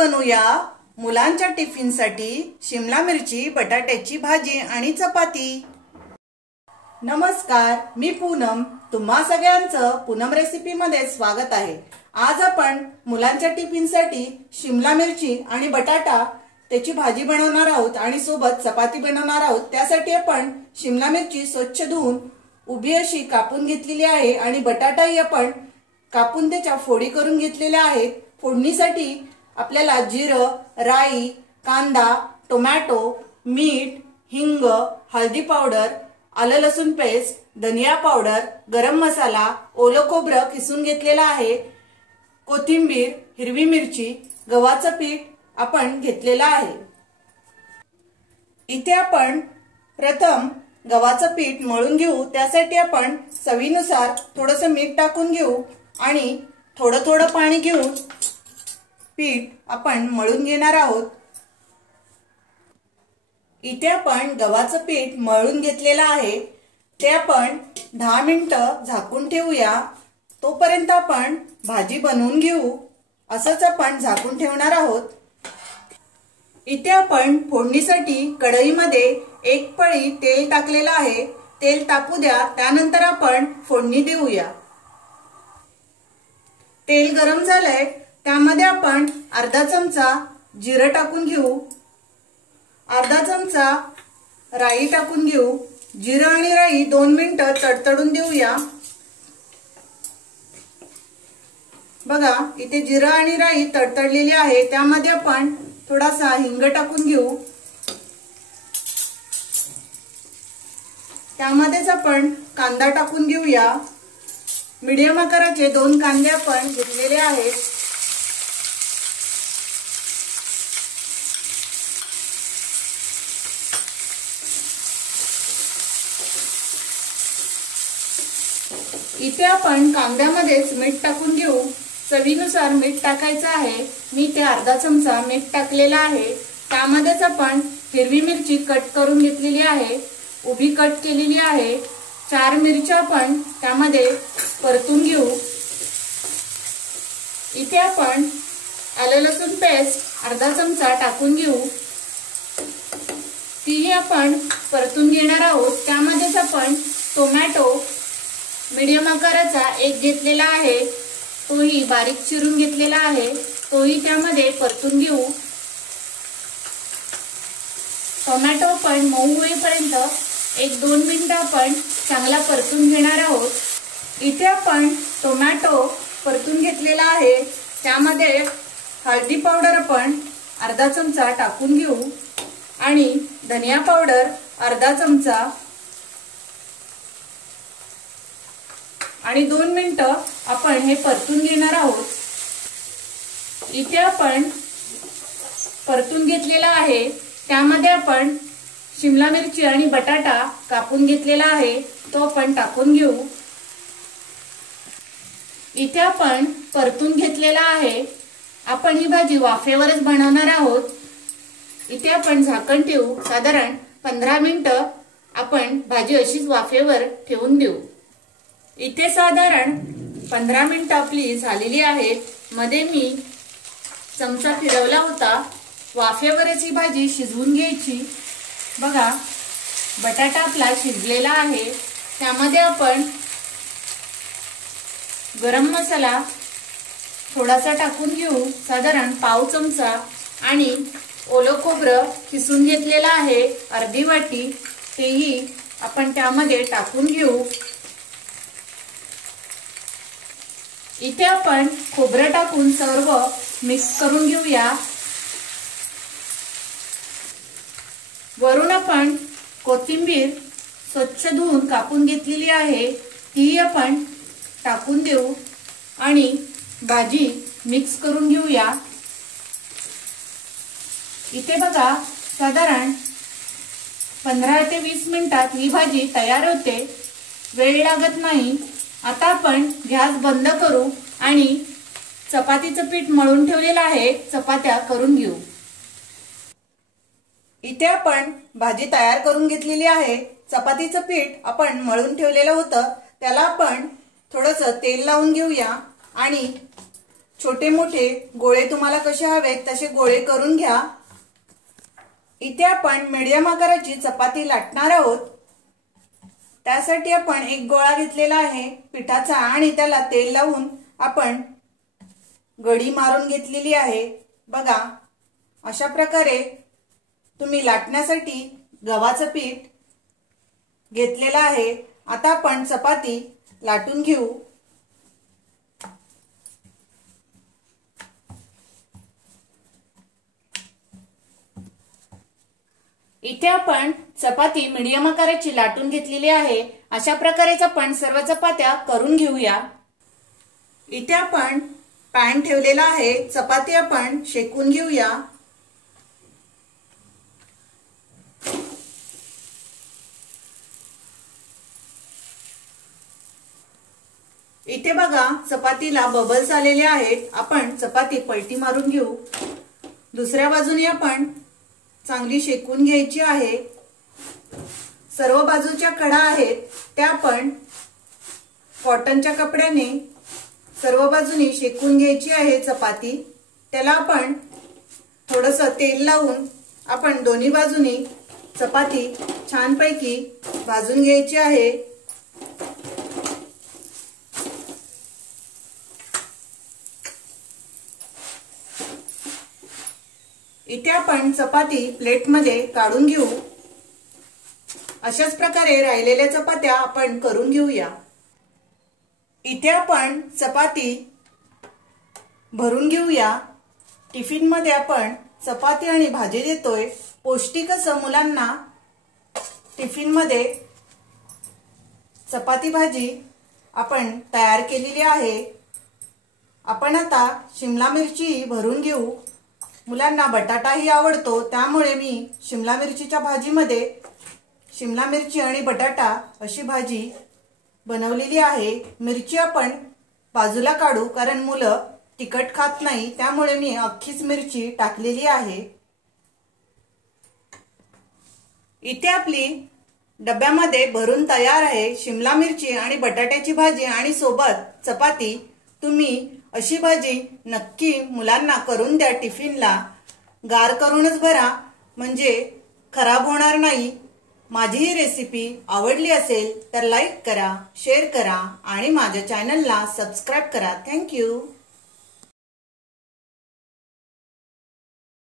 बनवूया मुलांच्या टिफिनसाठी शिमला मिरची बटाट्याची भाजी आणि चपाती। नमस्कार, मी पूनम। तुम्हा सगळ्यांचं पूनम रेसिपी मध्ये स्वागत आहे। आज आपण मुलांच्या टिफिनसाठी शिमला मिरची आणि बटाटा त्याची भाजी बनवणार आहोत आणि सोबत चपाती बनवणार आहोत। त्यासाठी आपण शिमला मिरची स्वच्छ धुवून उभी अशी कापून घेतलेली आहे आणि बटाटाही आपण कापून त्याच्या फोडी करून घेतलेल्या आहेत। फोडणीसाठी आपल्याला जिरं, राई, कांदा, टोमॅटो, मीठ, हिंग, हळदी पावडर, आलं लसूण पेस्ट, धनिया पावडर, गरम मसाला, ओलं खोबरं किसून घेतलेलं आहे, कोथिंबीर, हिरवी मिरची, गव्हाचं पीठ आपण घेतलेलं आहे। इथे आपण प्रथम गव्हाचं पीठ मळून घेऊ। त्यासाठी आपण चवीनुसार थोडंसं मीठ टाकून घेऊ आणि थोडं थोडं पाणी घेऊन पीठ आपण मळून घेणार आहोत। इथे आपण गव्हाचं पीठ मळून घेतलेलं आहे, ते आपण 10 मिनिटं झाकून ठेवूया। तोपर्यंत आपण भाजी बनवून घेऊ। असंच आपण झाकून ठेवणार आहोत। इथे आपण फोडणीसाठी कढईमध्ये एक पळी तेल टाकलेलं आहे। तेल तापू द्या, त्यानंतर आपण फोडणी देऊया। तेल गरम झालंय, त्यामध्ये आपण अर्धा चमचा जिरं टाकून घेऊ, अर्धा चमचा राई टाकून घेऊ। जिरं आणि राई 2 मिनिटं तडतडून देऊया। बघा, इथे जिरं आणि राई तडतडलेली आहे, त्यामध्ये आपण थोडासा हिंग टाकून घेऊ। त्यामध्येच आपण कांदा टाकून घेऊया। मीडियम आकाराचे 2 कांदे आपण घेतलेले आहेत। इथे आपण कांद्यामध्येच मीठ टाकून घेऊ। चवीनुसार मीठ टाकायचं आहे। मी ते अर्धा चमचा मीठ टाकलेला आहे। त्यामध्येच आपण हिरवी मिरची कट करून घेतलेली आहे, उभी कट केलेली आहे। 4 मिरच्या आपण त्यामध्ये परतून घेऊ। इथे आपण आलं लसूण पेस्ट अर्धा चमचा टाकून घेऊ, तीही आपण परतून घेणार आहोत। त्यामध्येच आपण टोमॅटो मीडियम आकाराचा एक घेतलेला आहे, तोही बारीक चिरून घेतलेला आहे, तोही त्यामध्ये परतून घेऊ। टोमॅटो आपण मऊ होईपर्यंत 1-2 मिनिटं आपण चांगला परतून घेणार आहोत। इथे आपण टोमॅटो परतून घेतलेला आहे, त्यामध्ये हळदी पावडर आपण अर्धा चमचा टाकून घेऊ आणि धनिया पावडर अर्धा चमचा आणि 2 मिनिटं आपण हे परतून घेणार आहोत। इथे आपण परतून घेतलेला आहे, त्यामध्ये आपण शिमला मिरची आणि बटाटा कापून घेतलेला आहे, तो आपण टाकून घेऊ। इथे आपण परतून घेतलेला आहे। आपण ही भाजी वाफेवरच बनवणार आहोत। इथे आपण झाकण ठेवू। साधारण 15 मिनिटं आपण भाजी अशीच वाफेवर ठेवून देऊ। इथे साधारण 15 मिनिटं आपली झालेली आहेत। मध्ये मी चमचा फिरवला होता। वाफेवरच ही भाजी शिजवून घ्यायची। बघा, बटाटा आपला शिजलेला आहे। त्यामध्ये आपण गरम मसाला थोडासा टाकून घेऊ, साधारण पाव चमचा, आणि ओलं खोबरं किसून घेतलेलं आहे अर्धी वाटी, तेही आपण त्यामध्ये टाकून घेऊ। इथे आपण खोबरं टाकून सर्व मिक्स करून घेऊया। वरून आपण कोथिंबीर स्वच्छ धुवून कापून घेतलेली आहे, ती आपण टाकून देऊ आणि भाजी मिक्स करून घेऊया। इथे बघा, साधारण 15 ते 20 मिनिटात ही भाजी तयार होते, वेळ लागत नाही। आता आपण गॅस बंद करू आणि चपातीचं पीठ मळून ठेवलेलं आहे, चपात्या करून घेऊ। इथे आपण भाजी तयार करून घेतलेली आहे। चपातीचं पीठ आपण मळून ठेवलेलं होतं, त्याला आपण थोडंसं तेल लावून घेऊया आणि छोटे मोठे गोळे तुम्हाला कसे हवेत तसे गोळे करून घ्या। इथे आपण मीडियम आकाराची चपाती लाटणार आहोत। त्यासाठी आपण एक गोळा घेतलेला आहे पिठाचा आणि त्याला तेल लावून आपण गडी मारून घेतलेली आहे। बघा, अशा प्रकारे तुम्ही लाटण्यासाठी गव्हाचं पीठ घेतलेलं आहे। आता आपण चपाती लाटून घेऊ। इथे आपण चपाती मीडियम आकाराची लाटून घेतलेली आहे। अशा प्रकारेच आपण सर्व चपात्या करून घेऊया। इथे आपण पॅन ठेवलेला आहे, चपाती आपण शेकून घेऊया। इथे बघा, चपातीला बबल्स आलेले आहेत। आपण चपाती पलटी मारून घेऊ। दुसऱ्या बाजूने आपण चांगली शेकून घ्यायची आहे। सर्व बाजूच्या कडा आहेत त्या आपण कॉटनच्या कपड्याने सर्व बाजूनी शेकून घ्यायची आहे चपाती। त्याला आपण थोडंसं तेल लावून आपण दोन्ही बाजूनी चपाती छानपैकी भाजून घ्यायची आहे। इथे आपण चपाती प्लेटमध्ये काढून घेऊ। अशाच प्रकारे राहिलेल्या चपात्या आपण करून घेऊया। इथे आपण चपाती भरून घेऊया। टिफिन मध्ये आपण चपाती आणि भाजी देतोय। पौष्टिक असं मुलांना टिफिन मध्ये चपाती भाजी आपण तयार केलेली आहे। आपण आता शिमला मिरची भरून घेऊ। मुलांना बटाटाही आवडतो, त्यामुळे मी शिमला मिरचीच्या भाजीमध्ये शिमला मिरची आणि बटाटा अशी भाजी बनवलेली आहे। मिरची आपण बाजूला काढू, कारण मुलं तिखट खात नाही, त्यामुळे मी अख्खीच मिरची टाकलेली आहे। इथे आपली डब्यामध्ये भरून तयार आहे शिमला मिरची आणि बटाट्याची भाजी आणि सोबत चपाती। तुम्ही अशी भाजी नक्की मुलांना करून द्या टिफिनला। गार करूनच भरा, म्हणजे खराब होणार नाही। माझी ही रेसिपी आवडली असेल तर लाईक करा, शेअर करा आणि माझ्या चॅनलला सबस्क्राइब करा। Thank you.